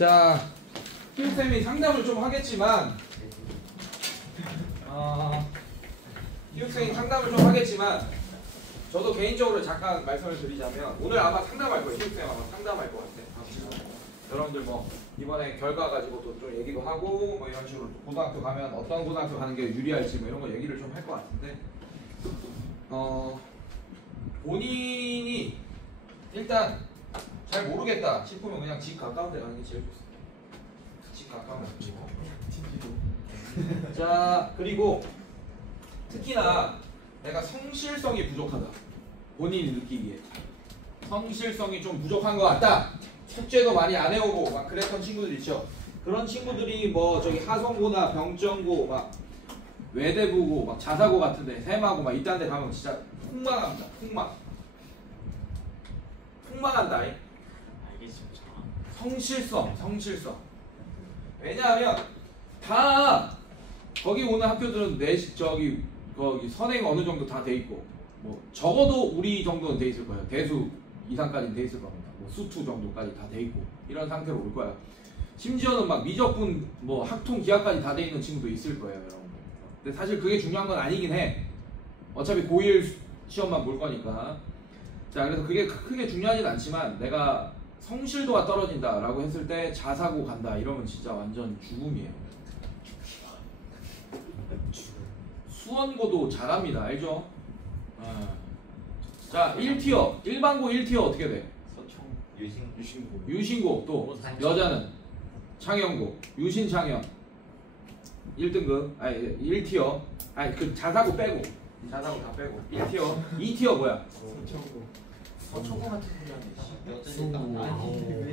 자, 희욱쌤이 상담을 좀 하겠지만 희욱쌤이 상담을 좀 하겠지만 저도 개인적으로 잠깐 말씀을 드리자면 오늘 아마 상담할 거예요. 희욱쌤 아마 상담할 것 같아요. 여러분들 뭐 이번에 결과 가지고 좀 얘기도 하고 뭐 이런 식으로 고등학교 가면 어떤 고등학교 가는 게 유리할지 뭐 이런 거 얘기를 좀 할 것 같은데 본인이 일단 잘 모르겠다 싶으면 그냥 집 가까운 데 가는 게 제일 좋습니다. 집 가까운 데. 자, 그리고 특히나 내가 성실성이 부족하다. 본인이 느끼기에 성실성이 좀 부족한 것 같다. 숙제도 많이 안 해오고 막 그랬던 친구들 있죠. 그런 친구들이 뭐 저기 하성고나 병정고 막 외대부고 막 자사고 같은데 세마고 막 이딴 데 가면 진짜 폭망합니다. 폭망한다. 알겠습니다. 성실성. 왜냐하면 다 거기 오는 학교들은 거기 선행 어느 정도 다 돼 있고 뭐 적어도 우리 정도는 돼 있을 거예요. 대수 이상까지는 돼 있을 겁니다. 뭐 수투 정도까지 다 돼 있고 이런 상태로 올 거야. 심지어는 막 미적분 뭐 학통 기하까지 다 돼 있는 친구도 있을 거예요, 여러분. 근데 사실 그게 중요한 건 아니긴 해. 어차피 고1 시험만 볼 거니까. 자, 그래서 그게 크게 중요하진 않지만 내가 성실도가 떨어진다라고 했을 때 자사고 간다 이러면 진짜 완전 죽음이에요. 수원고도 잘합니다. 알죠? 자, 1티어 일반고 1티어 어떻게 돼? 서청 유신고 또 여자는 창영고 유신창영 1등급 아니 1티어 아니 그 자사고 빼고 다 빼고 1티어 2티어 뭐야? 서초고 같은 소리 하네.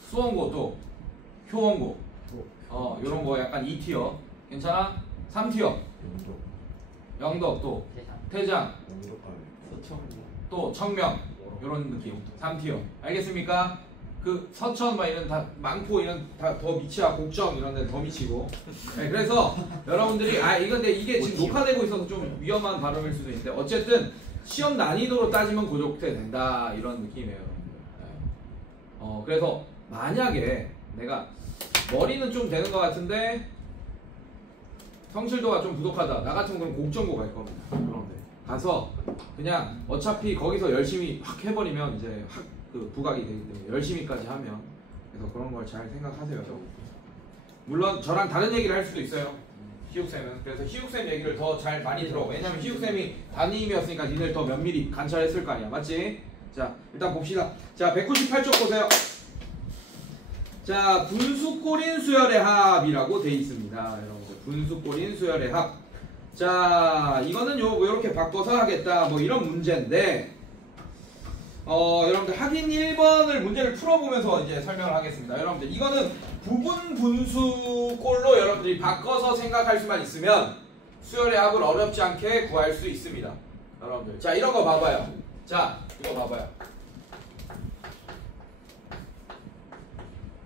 수원고 또 효원고 요런 거 약간 2티어 괜찮아? 3티어 영덕 또 태장 또 청명 요런 느낌 3티어 알겠습니까? 그 서천 막 이런 다 많고 이런 다 더 미치야 곡정 이런 데는 더 미치고 네, 그래서 여러분들이 이건데 이게 지금 녹화되고 있어서 좀 위험한 발언일 수도 있는데 어쨌든 시험 난이도로 따지면 고족대 된다 이런 느낌이에요. 네. 그래서 만약에 내가 머리는 좀 되는 것 같은데 성실도가 좀 부족하다. 나 같으면 그럼 공정고 갈 겁니다. 그런데 가서 그냥 어차피 거기서 열심히 확 해버리면 이제 그 부각이 되기 때문에 열심히까지 하면 그래서 그런 걸 잘 생각하세요. 물론 저랑 다른 얘기를 할 수도 있어요. 희욱쌤은. 그래서 희욱쌤 얘기를 더 잘 많이 들어. 왜냐면 희욱쌤이 담임이었으니까 니들 더 면밀히 관찰했을 거 아니야. 맞지? 자, 일단 봅시다. 자, 198쪽 보세요. 자, 분수꼴인 수열의 합이라고 돼 있습니다. 여러분들 분수꼴인 수열의 합. 자, 이거는 뭐 이렇게 바꿔서 하겠다 뭐 이런 문제인데 여러분들 확인 1번을 문제를 풀어보면서 이제 설명을 하겠습니다. 여러분들 이거는 부분 분수꼴로 여러분들이 바꿔서 생각할 수만 있으면 수열의 합을 어렵지 않게 구할 수 있습니다. 여러분들 자, 이런 거 봐봐요. 자, 이거 봐봐요.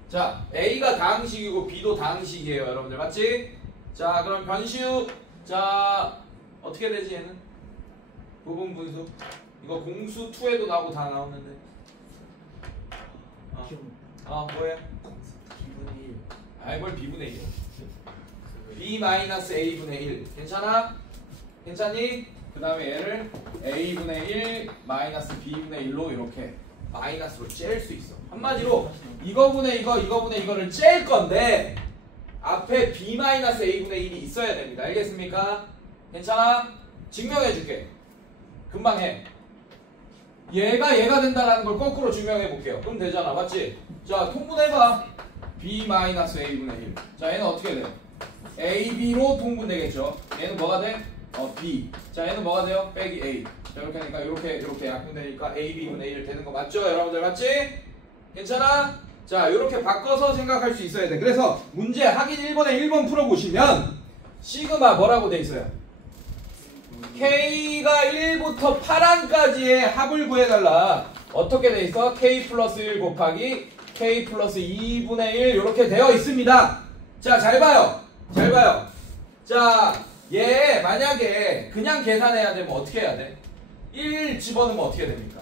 자, A가 다항식이고 B도 다항식이에요. 여러분들 맞지? 자, 그럼 변시우 자, 어떻게 되지 얘는? 부분 분수 이거 공수 2에도 나오고 다 나오는데 뭐해? B분의 1 아이 뭘 B분의 1이야 B-A분의 1 괜찮아? 괜찮니? 그 다음에 얘를 A분의 1 마이너스 B분의 1로 이렇게 마이너스로 째일 수 있어. 한마디로 이거분의 이거를 째일 건데 앞에 B-A분의 1이 있어야 됩니다. 알겠습니까? 괜찮아? 증명해 줄게. 금방 해. 얘가 된다라는 걸 거꾸로 증명해 볼게요. 그럼 되잖아. 맞지? 자, 통분해봐. B-A분의 1. 자, 얘는 어떻게 돼? AB로 통분되겠죠. 얘는 뭐가 돼? B. 자, 얘는 뭐가 돼요? 빼기 A. 자, 이렇게 하니까 이렇게 약분되니까 AB분의 1 되는 거 맞죠? 여러분들 맞지? 괜찮아? 자, 이렇게 바꿔서 생각할 수 있어야 돼. 그래서 문제 확인 1번에 1번 풀어보시면 시그마 뭐라고 돼 있어요? K가 1부터 8항까지의 합을 구해달라. 어떻게 돼 있어? K 플러스 1 곱하기 K 플러스 2분의 1 이렇게 되어 있습니다. 자, 잘 봐요. 자, 얘 만약에 그냥 계산해야 되면 어떻게 해야 돼? 1 집어넣으면 어떻게 됩니까?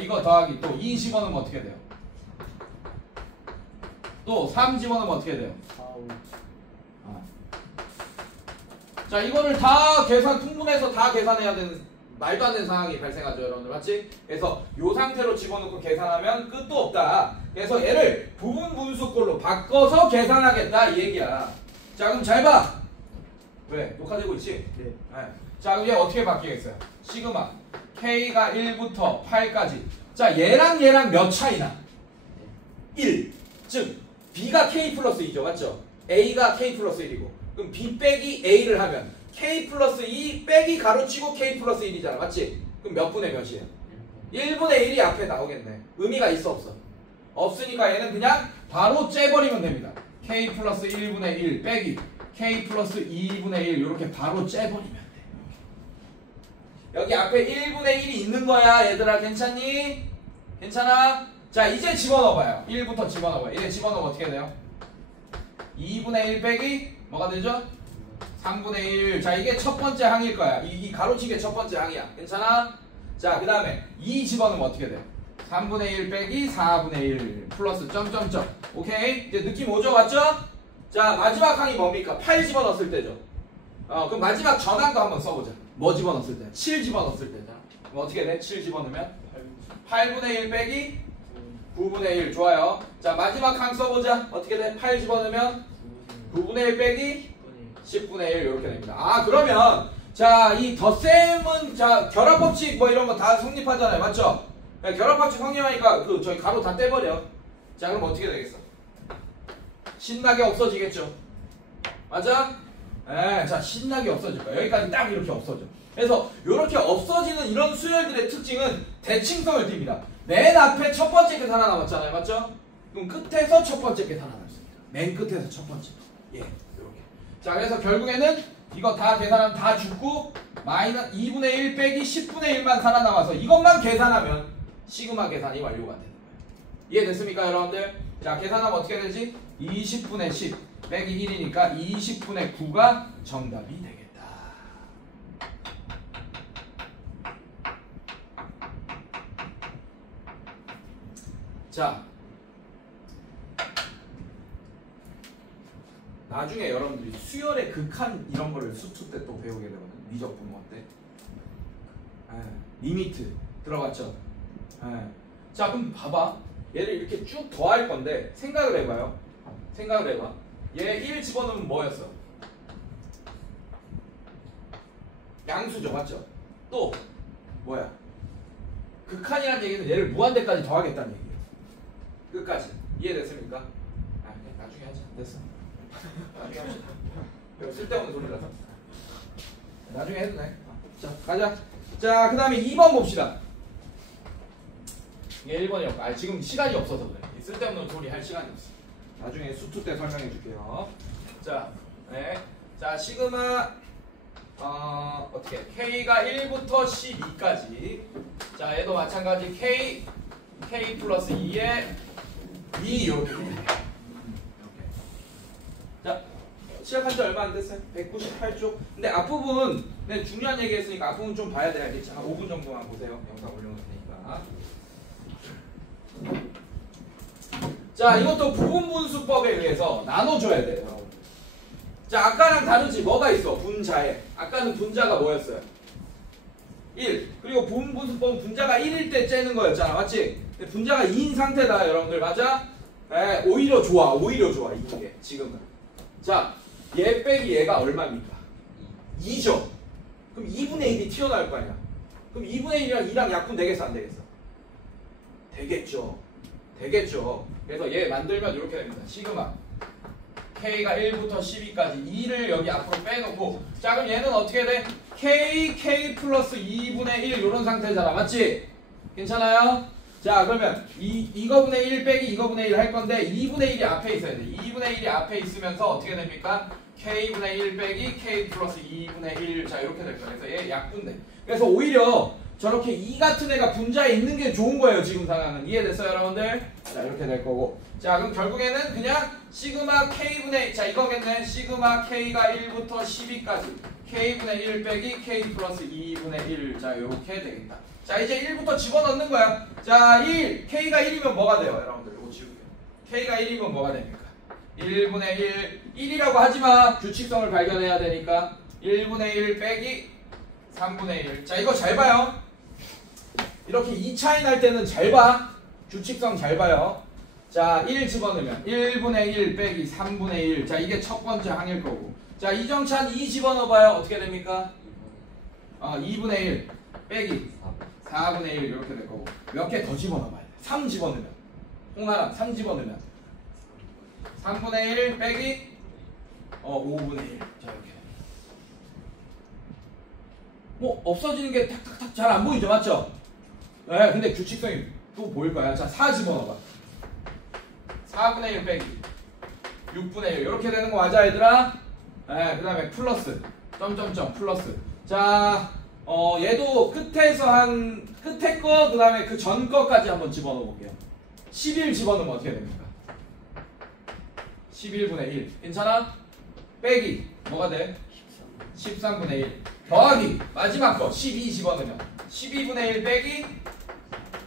이거 더하기 또 2 집어넣으면 어떻게 돼요? 또 3 집어넣으면 어떻게 돼요? 4, 5. 자, 이거를 다 통분해서 다 계산해야 되는 말도 안 되는 상황이 발생하죠, 여러분들. 맞지? 그래서 이 상태로 집어넣고 계산하면 끝도 없다. 그래서 얘를 부분 분수꼴로 바꿔서 계산하겠다 이 얘기야. 자, 그럼 잘 봐. 왜? 녹화되고 있지? 네. 네. 자, 그럼 얘 어떻게 바뀌겠어요? 시그마 K가 1부터 8까지. 자, 얘랑 몇 차이나? 1. 즉 B가 K 플러스 2죠. 맞죠? A가 K 플러스 1이고. 그럼 B 빼기 A를 하면 K 플러스 2 빼기 가로치고 K 플러스 1이잖아. 맞지? 그럼 몇 분의 몇이에요? 1분의 1이 앞에 나오겠네. 의미가 있어 없어? 없으니까 얘는 그냥 바로 째버리면 됩니다. K 플러스 1분의 1 빼기 K 플러스 2분의 1 이렇게 바로 째버리면 돼. 여기 앞에 1분의 1이 있는 거야. 얘들아 괜찮니? 괜찮아? 자, 이제 집어넣어봐요. 1부터 집어넣어봐요. 이제 집어넣으면 어떻게 돼요? 2분의 1 빼기 뭐가 되죠? 3분의 1. 자, 이게 첫 번째 항일 거야. 이 가로치기의 첫 번째 항이야. 괜찮아? 자, 그 다음에 2 집어넣으면 어떻게 돼요? 3분의 1 빼기 4분의 1 플러스 점점점. 오케이? 이제 느낌 오죠? 맞죠? 자, 마지막 항이 뭡니까? 8 집어넣었을 때죠. 그럼 마지막 전항도 한번 써보자. 뭐 집어넣었을 때? 7 집어넣었을 때잖아. 그럼 어떻게 돼? 7 집어넣으면? 8분의 1 빼기 9분의 1. 좋아요. 자, 마지막 항 써보자. 어떻게 돼? 8 집어넣으면 9분의 1 빼기 10분의 1 이렇게 됩니다. 아, 그러면 자, 이 덧셈은 자, 결합법칙 뭐 이런 거 다 성립하잖아요. 맞죠? 결합법칙 성립하니까 저희 가로 다 떼버려. 자, 그럼 어떻게 되겠어? 신나게 없어지겠죠. 맞아? 네, 자, 신나게 없어질 거야. 여기까지 딱 이렇게 없어져. 그래서 이렇게 없어지는 이런 수열들의 특징은 대칭성을 띱니다. 맨 앞에 첫 번째 게 살아남았잖아요. 맞죠? 그럼 끝에서 첫 번째 게 살아남습니다. 맨 끝에서 첫 번째. 예, 이렇게. 자, 그래서 결국에는 이거 다 계산하면 다 죽고 마이너스 2분의 1 빼기 10분의 1만 살아남아서 이것만 계산하면 시그마 계산이 완료가 되는 거예요. 이해됐습니까, 여러분들? 자, 계산하면 어떻게 되지? 20분의 10 빼기 1이니까 20분의 9가 정답이 되겠다. 자, 나중에 여러분들이 수열의 극한 이런 거를 수투 때 또 배우게 되거든요. 미적 분모 때. 리미트 들어갔죠? 자, 그럼 봐봐. 얘를 이렇게 쭉 더할 건데 생각을 해봐요. 생각을 해봐. 얘 1 집어넣으면 뭐였어? 양수죠. 맞죠? 또 뭐야? 극한이라는 얘기는 얘를 무한대까지 더하겠다는 얘기예요. 끝까지. 이해됐습니까? 나중에 하자. 됐어. 나중에 합시다. 쓸데없는 소리라서. 나중에 해도 돼. 자, 가자. 자, 그 다음에 2번 봅시다. 이게 1번이었고, 지금 시간이 없어서 그래. 쓸데없는 소리 할 시간이 없어. 나중에 수투 때 설명해 줄게요. 자, 네. 자, 시그마, 어떻게? K가 1부터 12까지. 자, 얘도 마찬가지. K 플러스 2에 2 이렇게. 자, 시작한 지 얼마 안 됐어요? 198쪽. 근데 앞부분, 네, 중요한 얘기 했으니까 앞부분 좀 봐야 돼. 알겠지? 한 5분 정도만 보세요. 영상 올려놓을 테니까. 자, 이것도 부분분수법에 의해서 나눠줘야 돼요. 자, 아까랑 다르지? 뭐가 있어? 분자에. 아까는 분자가 뭐였어요? 1. 그리고 부분분수법은 분자가 1일 때 째는 거였잖아. 맞지? 근데 분자가 2인 상태다, 여러분들. 맞아? 네, 오히려 좋아. 오히려 좋아. 이게 지금은. 자, 얘 빼기 얘가 얼마입니까? 2죠. 그럼 2분의 1이 튀어나올 거 아니야. 그럼 2분의 1이랑 2랑 약분 되겠어? 안 되겠어? 되겠죠. 되겠죠. 그래서 얘 만들면 이렇게 됩니다. 시그마 K가 1부터 12까지 2를 여기 앞으로 빼놓고, 자, 그럼 얘는 어떻게 돼? K 플러스 2분의 1 이런 상태잖아. 맞지? 괜찮아요? 자, 그러면 이거분의 1 빼기 이거분의 1 할 건데 2분의 1이 앞에 있어야 돼. 2분의 1이 앞에 있으면서 어떻게 됩니까? K분의 1 빼기 K 플러스 2분의 1. 자, 이렇게 될 거예요. 그래서 얘 약분돼. 그래서 오히려 저렇게 2 같은 애가 분자에 있는 게 좋은 거예요. 지금 상황은. 이해됐어요, 여러분들? 자, 이렇게 될 거고. 자, 그럼 결국에는 그냥 시그마 K분의, 자, 이거겠네. 시그마 K가 1부터 12까지 K분의 1 빼기 K 플러스 2분의 1. 자, 이렇게 되겠다. 자, 이제 1부터 집어넣는 거야. 자, 1. K가 1이면 뭐가 돼요, 여러분들? 이거 지울게요. K가 1이면 뭐가 됩니까? 1분의 1, 1이라고 하지마. 규칙성을 발견해야 되니까 1분의 1 빼기 3분의 1. 자, 이거 잘 봐요. 이렇게 2차이 날 때는 잘 봐. 규칙성 잘 봐요. 자, 1 집어넣으면 1분의 1 빼기 3분의 1. 자, 이게 첫 번째 항일 거고. 자, 이정찬 2 집어넣어봐요. 어떻게 됩니까? 2분의 1 빼기 4분의 1 이렇게 될 거고. 몇 개 더 집어넣어봐야 돼. 3 집어넣으면. 홍아람 3 집어넣으면 3분의 1 빼기 5분의 1. 자, 이렇게. 뭐 없어지는 게 탁탁탁 잘 안 보이죠? 맞죠? 네, 근데 규칙성이 또 보일 거야. 자, 4 집어넣어봐. 4분의 1 빼기 6분의 1 이렇게 되는 거 맞아, 얘들아? 네, 그 다음에 플러스 점점점 플러스. 자, 얘도 끝에서 끝에 거, 그 다음에 그 전 거까지 한번 집어넣어 볼게요. 11 집어넣으면 어떻게 됩니까? 11분의 1. 괜찮아? 빼기 뭐가 돼? 13분의 1. 더하기 마지막 거 12 집어넣으면 12분의 1 빼기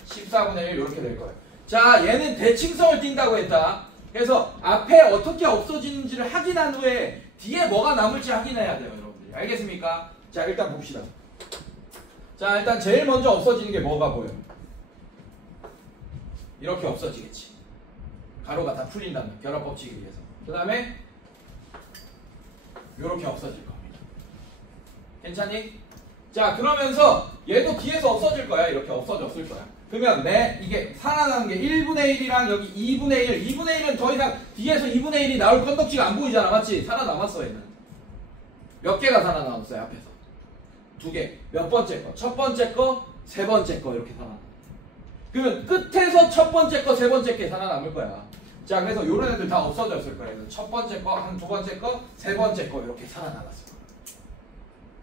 14분의 1 이렇게 될 거예요. 자, 얘는 대칭성을 띈다고 했다. 그래서 앞에 어떻게 없어지는지를 확인한 후에 뒤에 뭐가 남을지 확인해야 돼요, 여러분들이. 알겠습니까? 자, 일단 봅시다. 자, 일단 제일 먼저 없어지는 게 뭐가 보여요? 이렇게 없어지겠지. 가로가 다 풀린다면, 결합법칙에 의해서. 그 다음에 이렇게 없어질 겁니다. 괜찮니? 자, 그러면서 얘도 뒤에서 없어질 거야. 이렇게 없어졌을 거야. 그러면 이게 살아나는 게 1분의 1이랑 여기 2분의 1. 2분의 1은 더 이상 뒤에서 2분의 1이 나올 건덕지가 안 보이잖아. 맞지? 살아남았어, 얘는. 몇 개가 살아남았어요, 앞에서? 2개. 몇 번째 거? 첫 번째 거, 세 번째 거 이렇게 살아남아. 그러면 끝에서 첫 번째 거, 세 번째 게 살아남을 거야. 자, 그래서 요런 애들 다 없어졌을 거예요. 첫 번째 거, 한 두 번째 거, 세 번째 거 이렇게 살아남았을 거예요.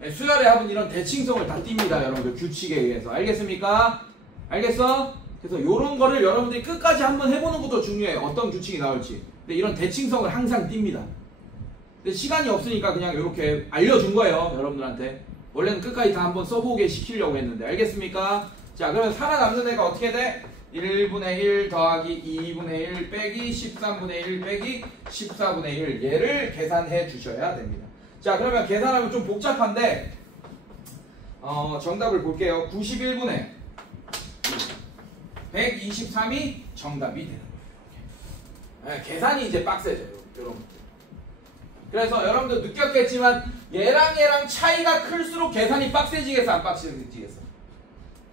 네, 수열의 합은 이런 대칭성을 다 띱니다, 여러분들. 규칙에 의해서. 알겠습니까? 알겠어? 그래서 요런 거를 여러분들이 끝까지 한번 해보는 것도 중요해요. 어떤 규칙이 나올지. 근데 이런 대칭성을 항상 띱니다. 근데 시간이 없으니까 그냥 이렇게 알려준 거예요, 여러분들한테. 원래는 끝까지 다 한번 써보게 시키려고 했는데. 알겠습니까? 자, 그러면 살아남는 애가 어떻게 돼? 1분의 1 더하기 2분의 1 빼기 13분의 1 빼기 14분의 1. 얘를 계산해 주셔야 됩니다. 자, 그러면 계산하면 좀 복잡한데 정답을 볼게요. 91분의 123이 정답이 되는 거예요. 네, 계산이 이제 빡세죠, 여러분들. 그래서 여러분들 느꼈겠지만 얘랑 차이가 클수록 계산이 빡세지겠어, 안 빡세지겠어?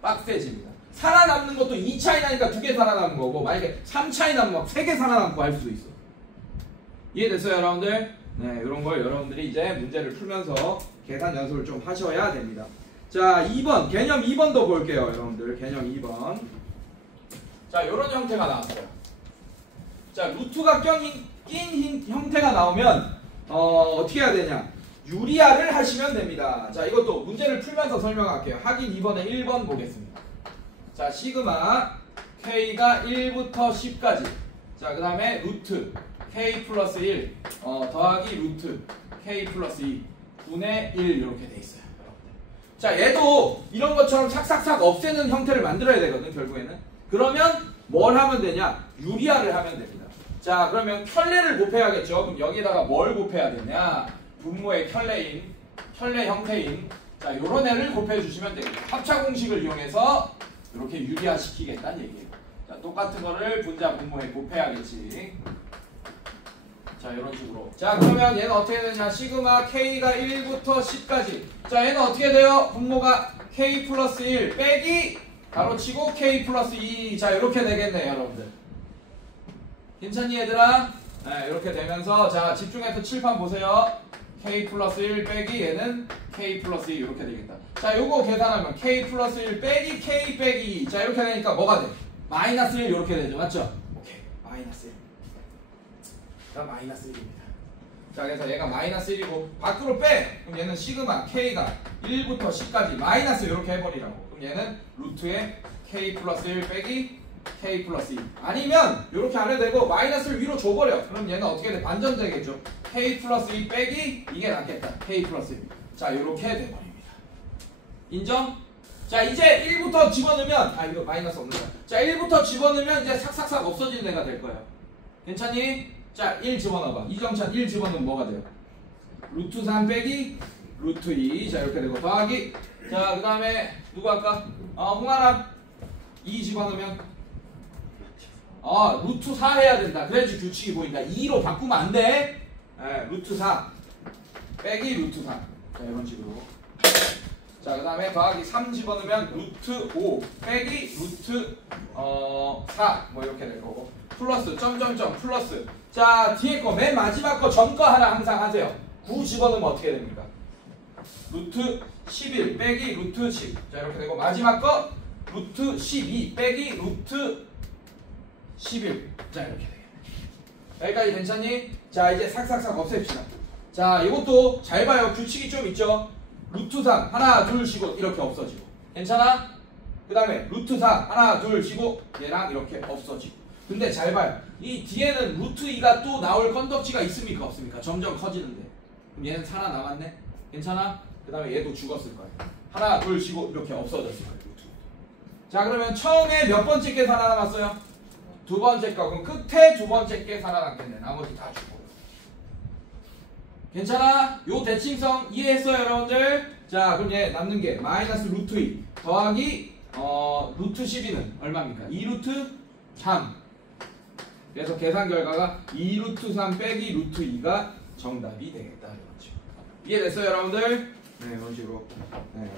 빡세집니다. 살아남는 것도 2차이 나니까 2개 살아남는 거고, 만약에 3차이 나면 막 3개 살아남고 할 수도 있어. 이해됐어요, 여러분들? 네, 이런 걸 여러분들이 이제 문제를 풀면서 계산 연습을 좀 하셔야 됩니다. 자, 2번 개념 2번도 볼게요, 여러분들. 개념 2번. 자, 이런 형태가 나왔어요. 자, 루트가 낀 형태가 나오면 어떻게 해야 되냐? 유리화를 하시면 됩니다. 자, 이것도 문제를 풀면서 설명할게요. 확인 2번에 1번 보겠습니다. 자, 시그마 K가 1부터 10까지. 자, 그 다음에 루트 K 플러스 1 더하기 루트 K 플러스 2 분의 1 이렇게 돼 있어요. 자, 얘도 이런 것처럼 삭삭삭 없애는 형태를 만들어야 되거든, 결국에는. 그러면 뭘 하면 되냐? 유리화를 하면 됩니다. 자, 그러면 켤레를 곱해야겠죠. 그럼 여기다가 뭘 곱해야 되냐? 분모의 켤레 형태인 자, 요런 애를 곱해주시면 되겠죠. 합차 공식을 이용해서 이렇게 유리화 시키겠다는 얘기예요. 자, 똑같은 거를 분자 분모에 곱해야겠지. 자, 이런 식으로. 자, 그러면 얘는 어떻게 되냐? 시그마 K가 1부터 10까지. 자, 얘는 어떻게 돼요? 분모가 K 플러스 1 빼기 가로치고 K 플러스 2. 자, 이렇게 되겠네요, 여러분들. 괜찮니, 얘들아? 네, 이렇게 되면서 자, 집중해서 칠판 보세요. K 플러스 1 빼기 얘는 K 플러스 2 이렇게 되겠다. 자, 요거 계산하면 K 플러스 1 빼기 K 빼기 2. 자, 이렇게 되니까 뭐가 돼? 마이너스 1 이렇게 되죠. 맞죠? 오케이. 마이너스 1. 자, 마이너스 1입니다. 자, 그래서 얘가 마이너스 1이고 밖으로 빼! 그럼 얘는 시그마 K가 1부터 10까지 마이너스 이렇게 해버리라고. 그럼 얘는 루트에 K 플러스 1 빼기 K 플러스 2. 아니면 이렇게 안 해도 되고 마이너스를 위로 줘버려. 그럼 얘는 어떻게 돼? 반전되겠죠. K 플러스 2 빼기 이게 낫겠다. K 플러스 2. 자, 이렇게 돼버립니다. 인정? 자, 이제 1부터 집어넣으면 이거 마이너스 없는 거야. 자, 1부터 집어넣으면 이제 삭삭삭 없어지는 애가 될 거예요. 괜찮니? 자, 1 집어넣어봐. 이정찬 1 집어넣으면 뭐가 돼요? 루트 3 빼기 루트 2. 자, 이렇게 되고 더하기. 자, 그 다음에 누구 할까? 홍아람 2 집어넣으면 루트 4 해야 된다. 그래야지 규칙이 보인다. 2로 바꾸면 안 돼. 루트 4 빼기 루트 3. 자, 이런 식으로. 자, 그 다음에 더하기 3 집어넣으면 루트 5 빼기 루트 4 뭐 이렇게 될 거고 플러스 점점점 플러스. 자, 뒤에 거 맨 마지막 거 전 거 하나 항상 하세요. 9 집어넣으면 어떻게 됩니까? 루트 11 빼기 루트 10. 자, 이렇게 되고 마지막 거 루트 12 빼기 루트 11. 자, 이렇게 되겠네. 여기까지 괜찮니? 자, 이제 삭삭삭 없앱시다. 자, 이것도 잘 봐요. 규칙이 좀 있죠. 루트 3 하나 둘 쉬고 이렇게 없어지고 괜찮아? 그 다음에 루트 4 하나 둘 쉬고 얘랑 이렇게 없어지고. 근데 잘 봐요. 이 뒤에는 루트 2가 또 나올 건덕지가 있습니까 없습니까? 점점 커지는데. 그럼 얘는 살아남았네? 괜찮아? 그 다음에 얘도 죽었을 거예요. 하나 둘 쉬고 이렇게 없어졌을 거예요. 루트. 자, 그러면 처음에 몇 번째 게 살아남았어요? 두 번째 거. 그럼 끝에 두 번째 게 살아남겠네. 나머지 다 죽고. 괜찮아? 요 대칭성 이해했어요, 여러분들? 자, 그럼 얘 남는 게 마이너스 루트 2 더하기 루트 12는 얼마입니까? 2루트 3. 그래서 계산 결과가 2루트 3 빼기 루트 2가 정답이 되겠다. 이거죠. 이해됐어요, 여러분들? 네, 이런 식으로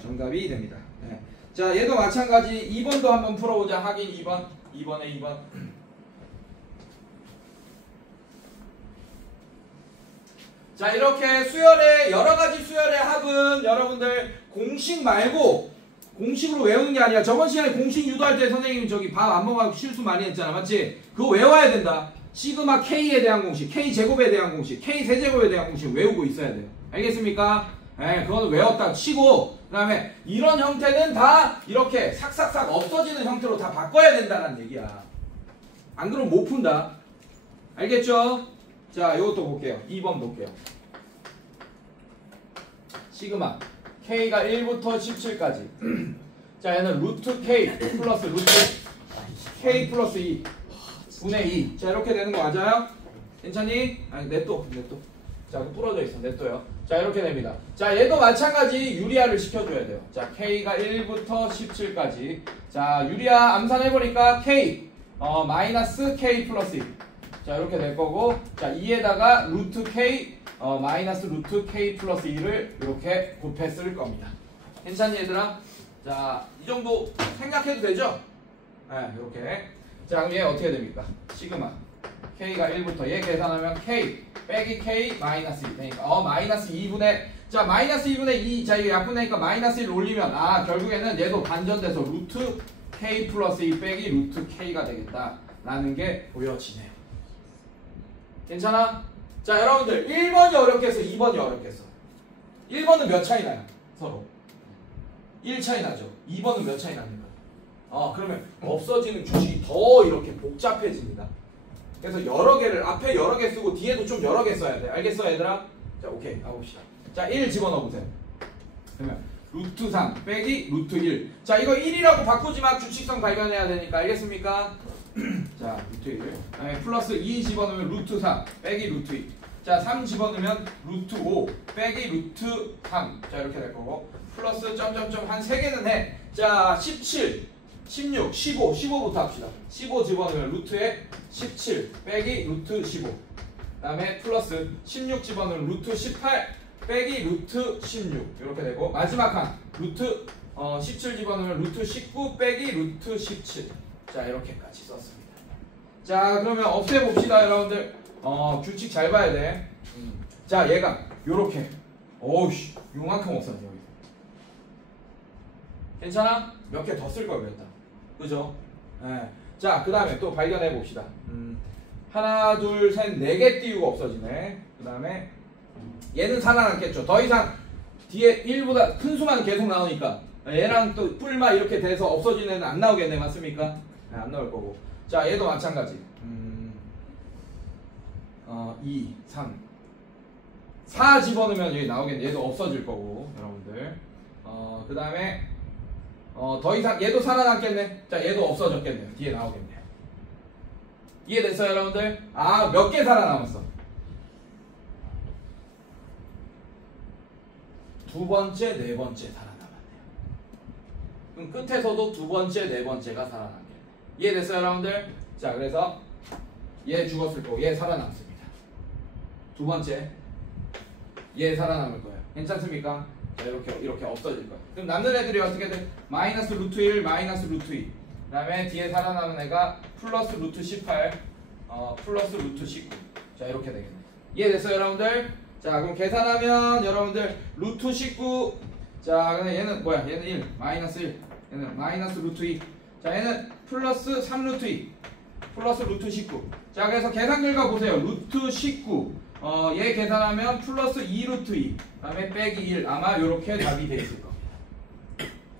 정답이 됩니다. 네. 자, 얘도 마찬가지 2번도 한번 풀어보자. 확인 2번. 2번에 2번. 자, 이렇게 수열의 여러가지 수열의 합은 여러분들 공식 말고 공식으로 외우는 게 아니라 저번 시간에 공식 유도할 때 선생님이 저기 밥 안 먹어가지고 실수 많이 했잖아. 맞지? 그거 외워야 된다. 시그마 K에 대한 공식, K제곱에 대한 공식, K세제곱에 대한 공식 외우고 있어야 돼요. 알겠습니까? 그거는 외웠다 치고 그 다음에 이런 형태는 다 이렇게 삭삭삭 없어지는 형태로 다 바꿔야 된다는 얘기야. 안 그러면 못 푼다. 알겠죠? 자, 이것도 볼게요. 2번 볼게요. 시그마 K가 1부터 17까지. 자, 얘는 루트 K 플러스 루트 K 플러스 2 분의 2. 자, 이렇게 되는 거 맞아요? 괜찮니? 아니, 냅둬. 자, 부러져 있어. 냅둬요. 자, 이렇게 됩니다. 자, 얘도 마찬가지 유리화를 시켜줘야 돼요. 자, K가 1부터 17까지. 자, 유리화 암산해보니까 K 마이너스 K 플러스 2. 자, 이렇게 될 거고, 자, 2에다가 루트 K 마이너스 루트 K 플러스 2를 이렇게 곱했을 겁니다. 괜찮니, 얘들아? 자, 이 정도 생각해도 되죠? 네, 이렇게. 자, 그럼 얘 어떻게 됩니까? 시그마 K가 1부터 얘 계산하면 K 빼기 K 마이너스 2 되니까 마이너스 2분의 자, 마이너스 2분의 2. 자, 이거 약분되니까 마이너스 1 올리면 결국에는 얘도 반전돼서 루트 K 플러스 2 빼기 루트 K가 되겠다 라는 게 보여지네요. 괜찮아? 자, 여러분들 1번이 어렵겠어? 2번이 어렵겠어? 1번은 몇 차이 나요? 서로 1 차이 나죠? 2번은 몇 차이 납니까? 그러면 없어지는 규칙이 더 이렇게 복잡해집니다. 그래서 여러 개를 앞에 여러 개 쓰고 뒤에도 좀 여러 개 써야 돼. 알겠어, 얘들아? 자, 오케이. 가봅시다. 자, 1 집어넣어 보세요. 그러면 루트 3 빼기 루트 1. 자, 이거 1이라고 바꾸지만 규칙성 발견해야 되니까. 알겠습니까? 자, 루트 1. 그다음에 플러스 2 집어넣으면 루트 3 빼기 루트 2. 자, 3 집어넣으면 루트 5 빼기 루트 3. 자, 이렇게 될 거고. 플러스 점점점 한 3개는 해. 자, 17, 16, 15, 15부터 합시다. 15 집어넣으면 루트에 17 빼기 루트 15. 그 다음에 플러스 16 집어넣으면 루트 18 빼기 루트 16. 이렇게 되고 마지막 한 루트 17 집어넣으면 루트 19 빼기 루트 17. 자, 이렇게까지 썼습니다. 자, 그러면 없애봅시다, 여러분들. 규칙 잘 봐야 돼. 자, 얘가 요렇게 어우씨 요만큼 없어져 여기. 괜찮아? 몇 개 더 쓸 걸 그랬다. 그죠? 네. 자, 그 다음에 또 발견해 봅시다. 하나, 둘, 셋, 4개 띄우고 없어지네. 그 다음에 얘는 살아남겠죠. 더 이상 뒤에 1보다 큰 수만 계속 나오니까 얘랑 또 뿔마 이렇게 돼서 없어지는 애는 안 나오겠네. 맞습니까? 네, 안 나올 거고. 자, 얘도 마찬가지. 2, 3, 4 집어넣으면 여기 나오겠네. 얘도 없어질 거고, 여러분들. 그 다음에 더 이상 얘도 살아남겠네. 자, 얘도 없어졌겠네요. 뒤에 나오겠네요. 이해됐어요 여러분들? 아 몇 개 살아남았어? 두 번째, 네 번째 살아남았네요. 그럼 끝에서도 두 번째, 네 번째가 살아남겠네. 이해됐어요 여러분들? 자 그래서 얘 죽었을 거고 얘 살아남습니다. 두 번째 얘 살아남을 거예요. 괜찮습니까? 자 이렇게 없어질 거예요. 그럼 남는 애들이 어떻게 돼? 마이너스 루트 1, 마이너스 루트 2. 그 다음에 뒤에 살아남은 애가 플러스 루트 18, 플러스 루트 19. 자 이렇게 되겠네. 이해됐어요 여러분들? 자 그럼 계산하면 여러분들 루트 19. 자 근데 얘는 뭐야? 얘는 1, 마이너스 1. 얘는 마이너스 루트 2. 자 얘는 플러스 3 루트 2. 플러스 루트 19. 자 그래서 계산 결과 보세요. 루트 19. 얘 계산하면 플러스 2 루트 2. 그 다음에 빼기 1. 아마 이렇게 답이 돼 있을 겁니다.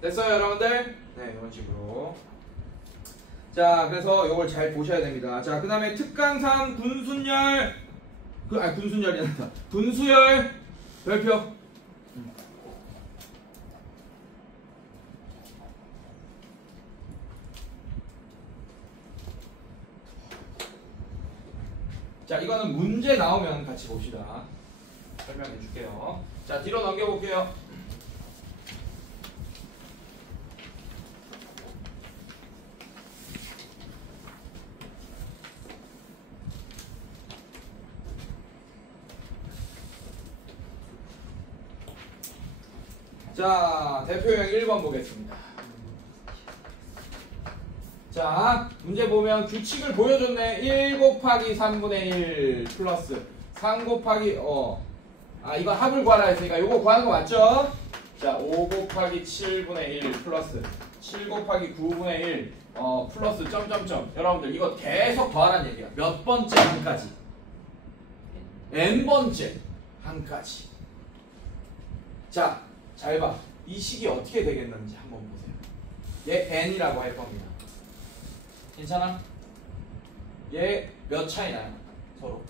됐어요 여러분들? 네 이런 식으로. 자 그래서 이걸 잘 보셔야 됩니다. 자 그 다음에 특강상 분순열 분순열이 아니라 분수열 별표. 자 이거는 문제 나오면 같이 봅시다. 설명해 줄게요. 자 뒤로 넘겨볼게요. 자 대표형 1번 보겠습니다. 자 문제 보면 규칙을 보여줬네. 1 곱하기 3분의 1 플러스 3 곱하기 이거 합을 구하라 했으니까 이거 구하는 거 맞죠? 자 5 곱하기 7분의 1 플러스 7 곱하기 9분의 1 플러스 점점점. 여러분들 이거 계속 더하라는 얘기야. 몇 번째 한까지? n번째 한까지. 자 잘 봐. 이 식이 어떻게 되겠는지 한번 보세요. 얘 n이라고 할 겁니다. 괜찮아? 얘 몇 차이 나요? 서로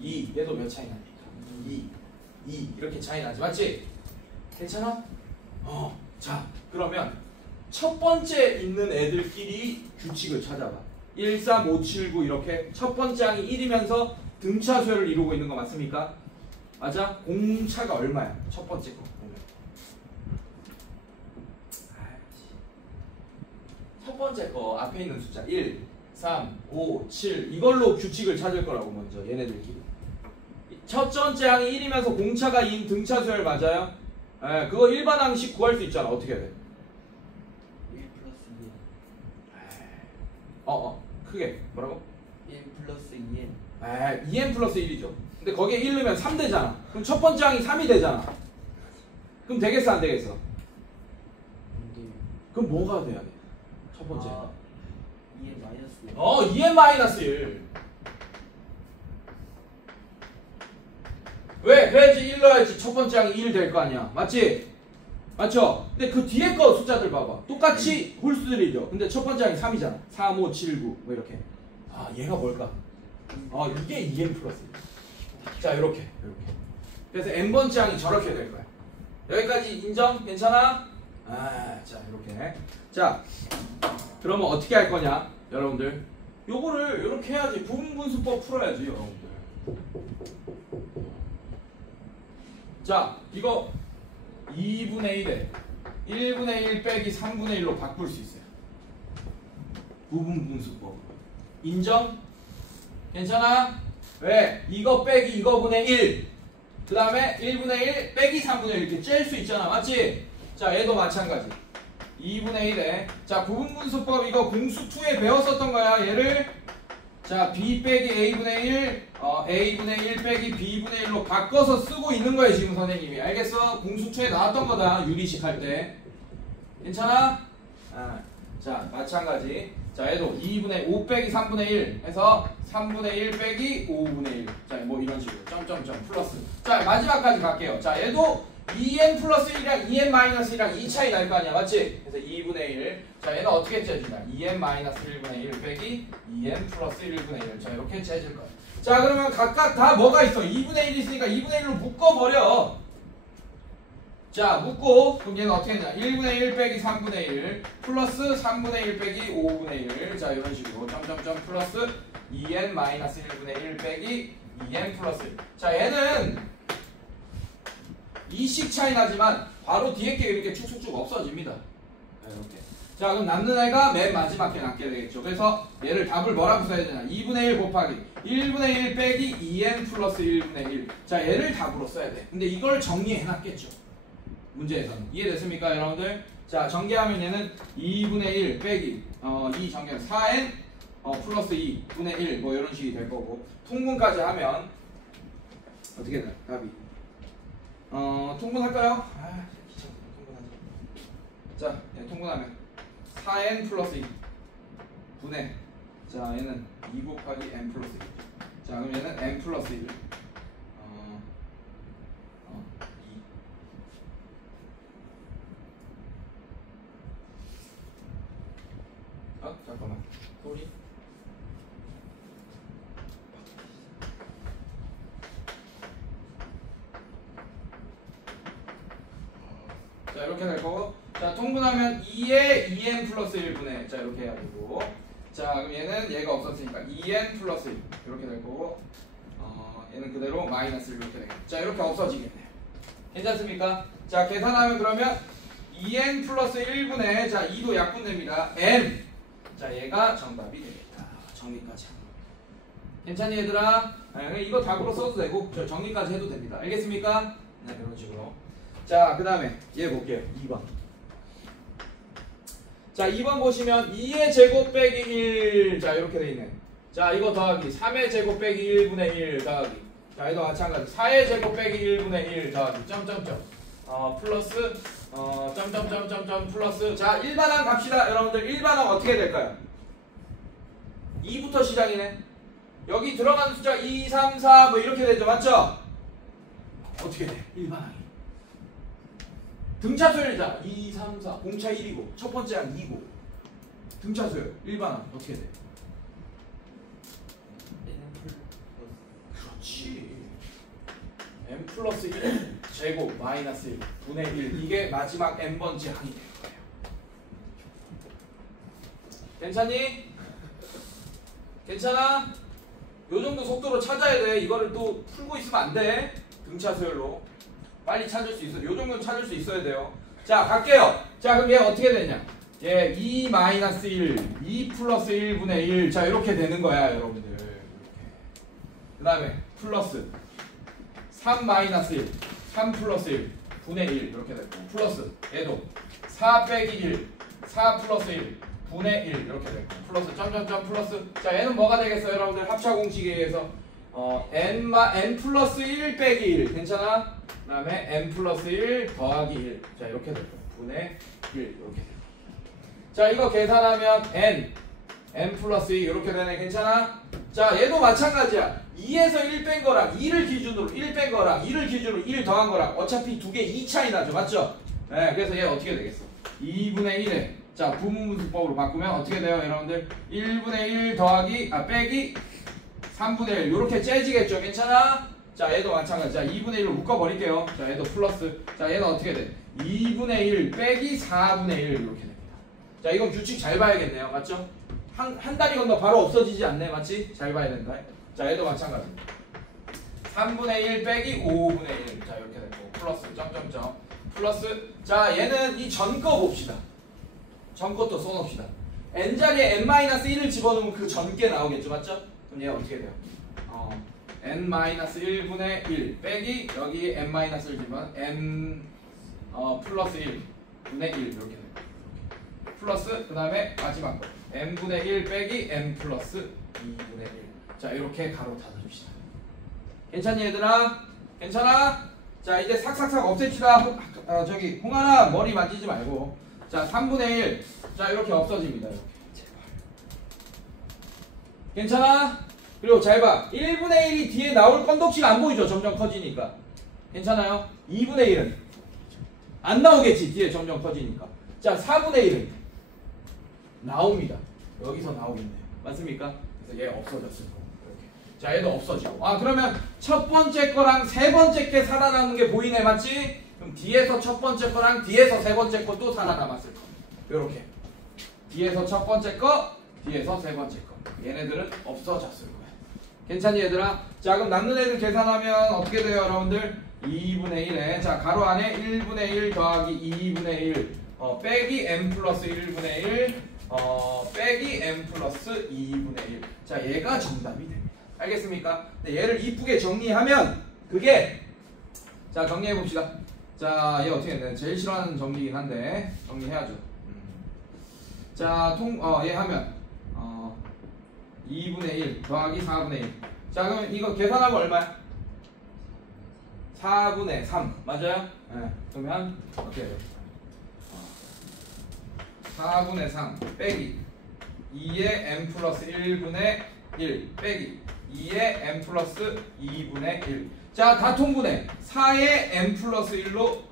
2. 얘도 몇 차이 나니까 2 이렇게 차이 나지 맞지? 괜찮아? 자 그러면 첫 번째 있는 애들끼리 규칙을 찾아봐. 1, 3, 5, 7, 9 이렇게 첫 번째 항이 1이면서 등차수열을 이루고 있는 거 맞습니까? 맞아? 공차가 얼마야? 첫 번째 거 보면. 첫 번째 거 앞에 있는 숫자 1, 3, 5, 7 이걸로 규칙을 찾을 거라고 먼저 얘네들끼리. 첫 번째 항이 1이면서 공차가 2인 등차수열 맞아요? 그거 일반 항식 구할 수 있잖아. 어떻게 해야 돼? 1 플러스 2n. 크게 뭐라고? 1 플러스 2n. 2n 플러스 1이죠. 근데 거기에 1 넣으면 3 되잖아. 그럼 첫 번째 항이 3이 되잖아. 그럼 되겠어 안 되겠어? 그럼 뭐가 돼야 돼? 첫 번째. 2n 마이너스 1. 2n 마이너스 1. 왜? 그래야지 1 넣어야지 첫 번째 항이 1 될 거 아니야. 맞지? 맞죠? 근데 그 뒤에 거 숫자들 봐봐. 똑같이 홀수들이죠. 근데 첫 번째 항이 3이잖아. 3, 5, 7, 9 뭐 이렇게. 얘가 뭘까? 이게 2n 플러스 1. 자 이렇게. 그래서 n번째 항이 저렇게 될 거야. 여기까지 인정? 괜찮아? 자 이렇게. 자 그러면 어떻게 할 거냐 여러분들. 요거를 이렇게 해야지. 부분분수법 풀어야지 여러분들. 자 이거 2분의 1에 1분의 1 빼기 3분의 1로 바꿀 수 있어요. 부분분수법. 인정? 괜찮아? 왜? 이거 빼기 이거분의 1. 그 다음에 1분의 1 빼기 3분의 1 이렇게 짤 수 있잖아. 맞지? 자 얘도 마찬가지. 2분의 1에 자 부분분수법 이거 공수2에 배웠었던 거야. 얘를 자 b 빼기 a분의 1 a분의 1 빼기 b분의 1로 바꿔서 쓰고 있는 거예요 지금 선생님이. 알겠어? 공수2에 나왔던 거다. 유리식 할 때. 괜찮아? 자 마찬가지. 자 얘도 2분의 5 빼기 3분의 1 해서 3분의 1 빼기 5분의 1. 자 뭐 이런 식으로 점점점 플러스. 자 마지막까지 갈게요. 자 얘도 2n 플러스 1이랑 2n 마이너스 1이랑 2 차이 날 거 아니야. 맞지? 그래서 2분의 1. 자 얘는 어떻게 재주냐. 2n 마이너스 1분의 1 빼기 2n 플러스 1분의 1. 자 이렇게 재줄 거야. 자 그러면 각각 다 뭐가 있어? 2분의 1이 있으니까 2분의 1로 묶어버려. 자, 묶고, 그럼 얘는 어떻게 되냐? 1분의 1 빼기 3분의 1 플러스 3분의 1 빼기 5분의 1. 자, 이런 식으로 점점점 플러스 2n 마이너스 1분의 1 빼기 2n 플러스 1. 자, 얘는 2씩 차이 나지만 바로 뒤에 게 이렇게 쭉쭉쭉 없어집니다. 이렇게. 자, 그럼 남는 애가 맨 마지막 게 남게 되겠죠. 그래서 얘를 답을 뭐라고 써야 되냐? 2분의 1 곱하기 1분의 1 빼기 2n 플러스 1분의 1. 자, 얘를 답으로 써야 돼. 근데 이걸 정리해놨겠죠. 문제에서는. 이해됐습니까, 여러분들? 자, 전개하면 얘는 2분의 1 빼기 2 전개는 4n 플러스 2분의 1 뭐 이런 식이 될 거고, 통분까지 하면 어떻게 돼요? 답이 통분할까요? 아, 귀찮다. 통분하자. 자, 예, 통분하면 4n 플러스 2 분의, 자, 얘는 2 곱하기 n 플러스 1. 자, 그럼 얘는 n 플러스 1 2. 잠깐만. 소리. 자, 이렇게 될 거고, 자, 통분하면 2에 2n 플러스 1분의, 자, 이렇게 해야 되고, 자, 그럼 얘는 얘가 없었으니까 2n 플러스 1 이렇게 될 거고, 얘는 그대로 마이너스 1 이렇게 되겠죠. 자, 이렇게 없어지겠네요. 괜찮습니까? 자, 계산하면 그러면 2n 플러스 1분의, 자, 2도 약분됩니다. n. 자, 얘가 정답이 되겠다. 정리까지 하고. 괜찮니, 얘들아? 이거 답으로 써도 되고, 저 정리까지 해도 됩니다. 알겠습니까? 네, 이런 식으로. 자, 그 다음에 얘 볼게요. 2번. 자, 2번 보시면 2의 제곱 빼기 1. 자, 이렇게 돼 있네. 자, 이거 더하기 3의 제곱 빼기 1분의 1 더하기. 자, 이거 마찬가지. 4의 제곱 빼기 1분의 1 더하기. 점점점. 플러스 점점점점점 플러스. 자, 일반항 갑시다. 여러분들 일반항 어떻게 될까요? 2부터 시작이네. 여기 들어가는 숫자 2, 3, 4 뭐 이렇게 되죠. 맞죠? 어떻게 돼? 일반항이. 등차 수열이잖아. 2, 3, 4. 공차 1이고 첫 번째 항 2고. 등차 수열. 일반항 어떻게 돼? 그렇지. n 플러스 1 제곱 마이너스 1 분의 1. 이게 마지막 n번째 항이 될 거예요. 괜찮니? 괜찮아? 요 정도 속도로 찾아야 돼. 이거를 또 풀고 있으면 안 돼. 등차 수열로. 빨리 찾을 수 있어. 요 정도는 찾을 수 있어야 돼요. 자, 갈게요. 자, 그럼 얘 어떻게 되냐? 얘 2 마이너스 1, 2 플러스 1분의 1. 자, 이렇게 되는 거야, 여러분들. 그 다음에 플러스 3 마이너스 1, 3 플러스 1 분의 1 이렇게 되고, 플러스 얘도 4 빼기 1, 4 플러스 1 분의 1 이렇게 되고, 플러스 점점점 플러스. 자, 얘는 뭐가 되겠어요, 여러분들? 합차 공식에 의해서 n 플러스 1 빼기 1. 괜찮아? 그 다음에 n 플러스 1 더하기 1. 자, 이렇게 될 거예요. 분의 1 이렇게 돼요. 자, 이거 계산하면 n 플러스 2 이렇게 되네. 괜찮아? 자, 얘도 마찬가지야. 2에서 1 뺀 거랑 2를 기준으로 1 뺀 거랑 2를 기준으로 1 더한 거랑 어차피 두 개 2 차이 나죠. 맞죠? 네, 그래서 얘 어떻게 되겠어? 2분의 1에 자, 부분분수법으로 바꾸면 어떻게 돼요, 여러분들? 1분의 1 더하기 빼기 3분의 1 이렇게 째지겠죠. 괜찮아? 자, 얘도 마찬가지. 자, 2분의 1로 묶어버릴게요. 자, 얘도 플러스. 자, 얘는 어떻게 돼? 2분의 1 빼기 4분의 1 이렇게 됩니다. 자, 이건 규칙 잘 봐야겠네요. 맞죠? 한 다리 건너 바로 없어지지 않네. 맞지? 잘 봐야 된다. 자, 얘도 마찬가지. 3분의 1 빼기 5분의 1. 자, 이렇게 되고 플러스 점점점 플러스. 자, 얘는 이 전 거 봅시다. 전 것도 써놓읍시다. n자리에 n-1을 집어넣으면 그 전께 나오겠죠. 맞죠? 그럼 얘 어떻게 돼요? n-1분의 1 빼기 여기 n-1을 집으면 n 플러스 1 분의 1 이렇게 돼요. 플러스 그 다음에 마지막 거 n분의 1 빼기 n 플러스 2분의 1. 자, 이렇게 가로 닫아줍시다. 괜찮니, 얘들아? 괜찮아? 자, 이제 삭삭삭 없앱시다. 저기 홍하나 머리 만지지 말고. 자, 3분의 1. 자, 이렇게 없어집니다. 이렇게. 제발. 괜찮아? 그리고 잘 봐. 1분의 1이 뒤에 나올 건덕지가 안 보이죠? 점점 커지니까. 괜찮아요? 2분의 1은 안 나오겠지. 뒤에 점점 커지니까. 자, 4분의 1은 나옵니다. 여기서 나오겠네요. 맞습니까? 그래서 얘 없어졌을 거고. 이렇게. 자, 얘도 없어지고. 그러면 첫 번째 거랑 세 번째 게 살아나는 게 보이네. 맞지? 그럼 그럼 뒤에서 첫 번째 거랑 뒤에서 세 번째 것도 살아남았을 겁니다. 요렇게 뒤에서 첫 번째 거, 뒤에서 세 번째 거. 얘네들은 없어졌을 거예요. 괜찮니 얘들아? 자 그럼 남는 애들 계산하면 어떻게 돼요 여러분들? 2분의 1에 자 가로 안에 1분의 1 더하기 2분의 1 빼기 m 플러스 1분의 1 빼기 m 플러스 2분의 1. 자 얘가 정답이 됩니다. 알겠습니까? 얘를 이쁘게 정리하면 그게 자 정리해 봅시다. 자 얘 어떻게 했냐? 제일 싫어하는 정리긴 한데 정리해야죠. 자 얘 하면 2분의 1 더하기 4분의 1. 자 그러면 이거 계산하면 얼마야? 4분의 3 맞아요? 네. 그러면 어떻게 해요? 4분의 3 빼기 2의 m 플러스 1분의 1 빼기 2의 m 플러스 2분의 1. 자 다 통분해. 4의 m 플러스 1로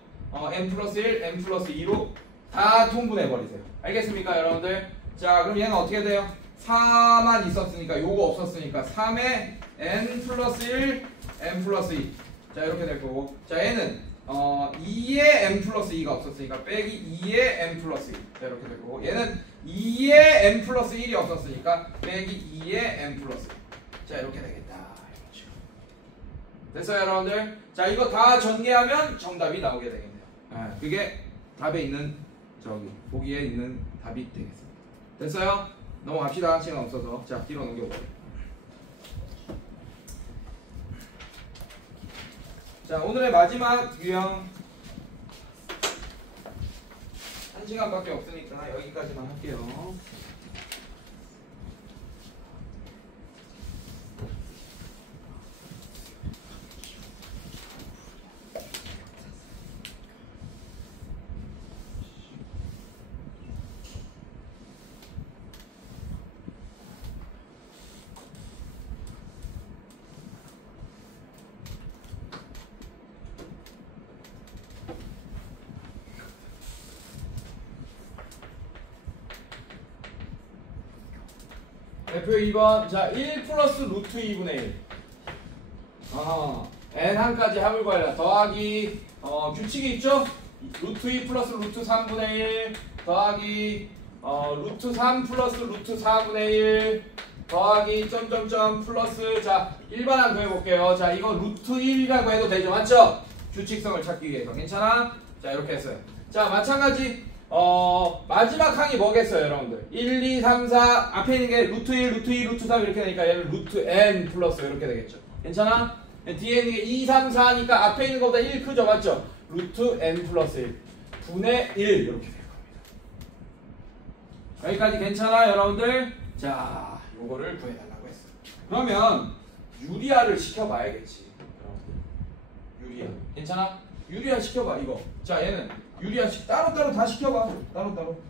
m 플러스 1, m 플러스 2로 다 통분해 버리세요. 알겠습니까 여러분들? 자 그럼 얘는 어떻게 돼요? 4만 있었으니까 요거 없었으니까 3의 n 플러스 1, m 플러스 2. 자 이렇게 될 거고 자 얘는 2의 m 플러스 2가 없었으니까 빼기 2의 m 플러스 2. 자 이렇게 될 거고 얘는 2의 m 플러스 1이 없었으니까 빼기 2의 m 플러스 2. 자 이렇게 되겠다. 됐어요 여러분들? 자 이거 다 전개하면 정답이 나오게 되겠네요. 그게 답에 있는 저기 보기에 있는 답이 되겠습니다. 됐어요? 넘어갑시다. 시간 없어서. 자 뒤로 넘겨볼게요. 자 오늘의 마지막 유형 1시간밖에 없으니까 여기까지만 할게요. F 2번 자 1 플러스 루트 2분의 1 n1까지 합을 구하려 더하기 규칙이 있죠? 루트 2 플러스 루트 3분의 1 더하기 루트 3 플러스 루트 4분의 1 더하기 점점점 플러스 자 일반항 구해볼게요. 자 이거 루트 1이라고 해도 되죠 맞죠? 규칙성을 찾기 위해서 괜찮아? 자 이렇게 했어요. 자 마찬가지 마지막 항이 뭐겠어요 여러분들? 1, 2, 3, 4 앞에 있는 게 루트 1, 루트 2, 루트 3 이렇게 되니까 얘는 루트 n 플러스 이렇게 되겠죠. 괜찮아? 뒤에 있는 게 2, 3, 4니까 앞에 있는 것보다 1 크죠 맞죠? 루트 n 플러스 1 분의 1 이렇게 될 겁니다. 여기까지 괜찮아 여러분들? 자 요거를 구해달라고 했어요. 그러면 유리아를 시켜봐야겠지 여러분들. 유리아 괜찮아? 유리아 시켜봐 이거. 자 얘는 유리아 따로따로 다 시켜봐. 따로따로.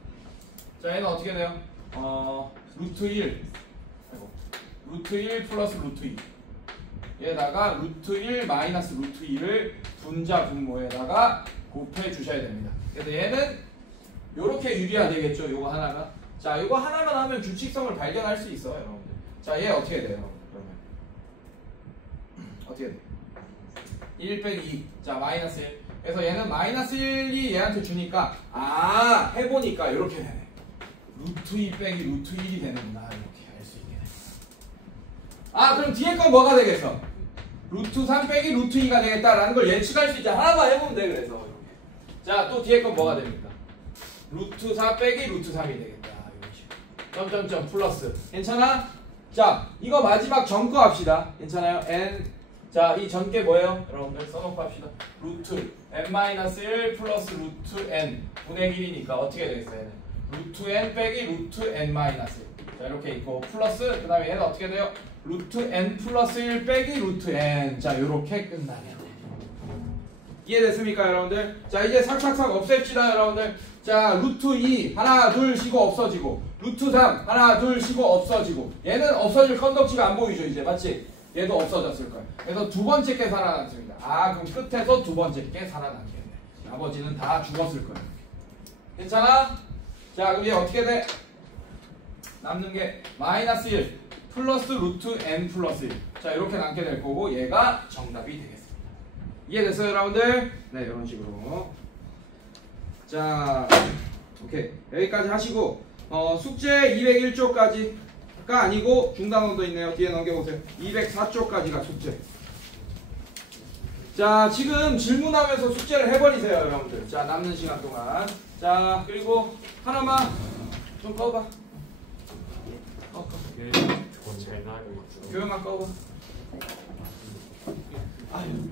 자 얘는 어떻게 돼요? 루트 1 루트 1 플러스 루트 2 얘다가 루트 1 마이너스 루트 2를 분자 분모에다가 곱해 주셔야 됩니다. 그래서 얘는 요렇게 유리아 되겠죠 요거 하나가. 자 요거 하나만 하면 규칙성을 발견할 수 있어요 여러분들. 자 얘 어떻게 돼요 그러면? 어떻게 돼? 1 빼기 2 자 마이너스 1 그래서 얘는 마이너스 1이 얘한테 주니까 해보니까 이렇게 되네. 루트 2 빼기 루트 1이 되는구나 이렇게 알 수 있게 돼. 그럼 뒤에 건 뭐가 되겠어? 루트 3 빼기 루트 2가 되겠다라는 걸 예측할 수 있잖아. 하나만 해보면 돼 그래서 이렇게. 자 또 뒤에 건 뭐가 됩니까? 루트 4 빼기 루트 3이 되겠다. 점점점 플러스 괜찮아? 자 이거 마지막 전거 합시다. 괜찮아요? n 자, 이 전개 뭐예요? 여러분들 써놓고 합시다. 루트 n-1 플러스 루트 n 분의 1이니까 어떻게 되겠어요? 얘는? 루트 n 빼기 루트 n-1 자 이렇게 있고 플러스 그 다음에 얘는 어떻게 돼요? 루트 n 플러스 1 빼기 루트 n 자 요렇게 끝나게 돼요. 이해됐습니까 여러분들? 자 이제 삭삭삭 없앱시다 여러분들. 자 루트 2 하나 둘 쉬고 없어지고 루트 3 하나 둘 쉬고 없어지고 얘는 없어질 건덕지가 안 보이죠 이제 맞지? 얘도 없어졌을 거예요. 그래서 두 번째 게 살아났습니다. 그럼 끝에서 두 번째 게 살아남겠네. 나머지는 다 죽었을 거예요. 괜찮아? 자 그럼 얘 어떻게 돼? 남는 게 마이너스 1 플러스 루트 n 플러스 1 자 이렇게 남게 될 거고 얘가 정답이 되겠습니다. 이해됐어요 여러분들? 네 이런 식으로. 자 오케이 여기까지 하시고 숙제 201쪽까지가 아니고 중단원도 있네요. 뒤에 넘겨보세요. 204쪽까지가 숙제. 자 지금 질문하면서 숙제를 해버리세요 여러분들. 자 남는 시간 동안. 자 그리고 하나만 좀 꺼봐. 그건 잘 나가는 거죠. 교영아 꺼봐. 아유.